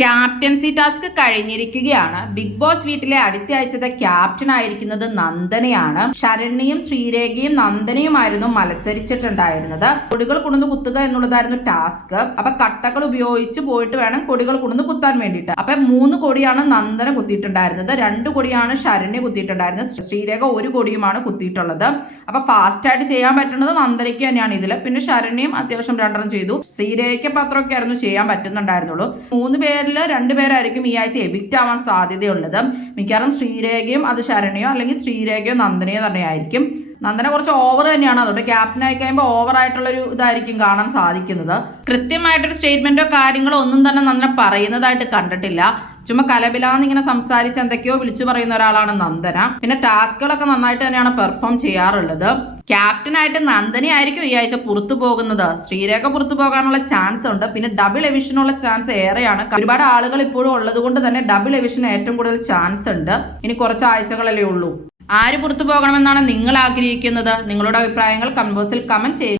Captaincy task കഴിഞ്ഞിരിക്കുകയാണ്. Big boss വീട്ടിലെ അടുത്ത ആഴ്ചത്തെ ക്യാപ്റ്റൻ ആയിരിക്കുന്നത് നന്ദനയാണ്. ശരണ്യയും ശ്രീരേഖയും നന്ദനയുമായിരുന്നു മത്സരിച്ചിട്ടുണ്ടായിരുന്നത്. കൊടികൾ കൊണ്ടുവന്ന് കുത്തുക എന്നുള്ളതായിരുന്നു ടാസ്ക്. അപ്പൊ കട്ടകൾ ഉപയോഗിച്ച് പോയിട്ട് വേണം കൊടികൾ കൊണ്ടുവന്ന് കുത്താൻ വേണ്ടിയിട്ട്. അപ്പൊ 3 കൊടിയാണ് നന്ദന കുത്തിയിട്ടുണ്ടായിരുന്നത്, 2 കൊടിയാണ് ശരണ്യ കുത്തിയിട്ടുണ്ടായിരുന്നത്, ശ്രീരേഖ 1 കൊടിയുമാണ് കുത്തിയിട്ടുള്ളത്. അപ്പൊ ഫാസ്റ്റ് ആയിട്ട് ചെയ്യാൻ പറ്റുന്നത് നന്ദനയ്ക്ക് തന്നെയാണ് ഇതില്. പിന്നെ ശരണ്യയും അത്യാവശ്യം 2 ചെയ്തു. ശ്രീരേഖയ്ക്ക് പത്രമൊക്കെ ആയിരുന്നു ചെയ്യാൻ പറ്റുന്നുണ്ടായിരുന്നുള്ളൂ. 3 പേരിൽ 2 പേരായിരിക്കും ഈ ആഴ്ച എവിക്റ്റ് ആവാൻ സാധ്യതയുള്ളത്. മിക്കവാറും ശ്രീരേഖയും അത് ശരണ്യോ അല്ലെങ്കിൽ ശ്രീരേഖയോ നന്ദനയോ തന്നെയായിരിക്കും. നന്ദന കുറച്ച് ഓവർ തന്നെയാണ്, അതുകൊണ്ട് ക്യാപ്റ്റൻ ആയി കഴിയുമ്പോൾ ഓവറായിട്ടുള്ളൊരു ഇതായിരിക്കും കാണാൻ സാധിക്കുന്നത്. കൃത്യമായിട്ടൊരു സ്റ്റേറ്റ്മെന്റോ കാര്യങ്ങളോ ഒന്നും തന്നെ നന്ദന പറയുന്നതായിട്ട് കണ്ടിട്ടില്ല. ചുമ്മാ കലബിലാന്ന് ഇങ്ങനെ സംസാരിച്ച് എന്തൊക്കെയോ വിളിച്ചു പറയുന്ന ഒരാളാണ് നന്ദന. പിന്നെ ടാസ്കുകളൊക്കെ നന്നായിട്ട് തന്നെയാണ് പെർഫോം ചെയ്യാറുള്ളത്. ക്യാപ്റ്റനായിട്ട് നന്ദനയായിരിക്കും ഈ ആഴ്ച പുറത്തു പോകുന്നത്. ശ്രീരേഖ പുറത്തു പോകാനുള്ള ചാൻസ് ഉണ്ട്. പിന്നെ ഡബിൾ എവിഷനുള്ള ചാൻസ് ഏറെയാണ്. ഒരുപാട് ആളുകൾ ഇപ്പോഴും ഉള്ളത് കൊണ്ട് തന്നെ ഡബിൾ എവിഷന് ഏറ്റവും കൂടുതൽ ചാൻസ് ഉണ്ട്. ഇനി കുറച്ച് ആഴ്ചകളല്ലേ ഉള്ളൂ. ആര് പുറത്തു പോകണമെന്നാണ് നിങ്ങൾ ആഗ്രഹിക്കുന്നത്? നിങ്ങളുടെ അഭിപ്രായങ്ങൾ കമന്റ് ബോക്സിൽ കമന്റ് ചെയ്യുക.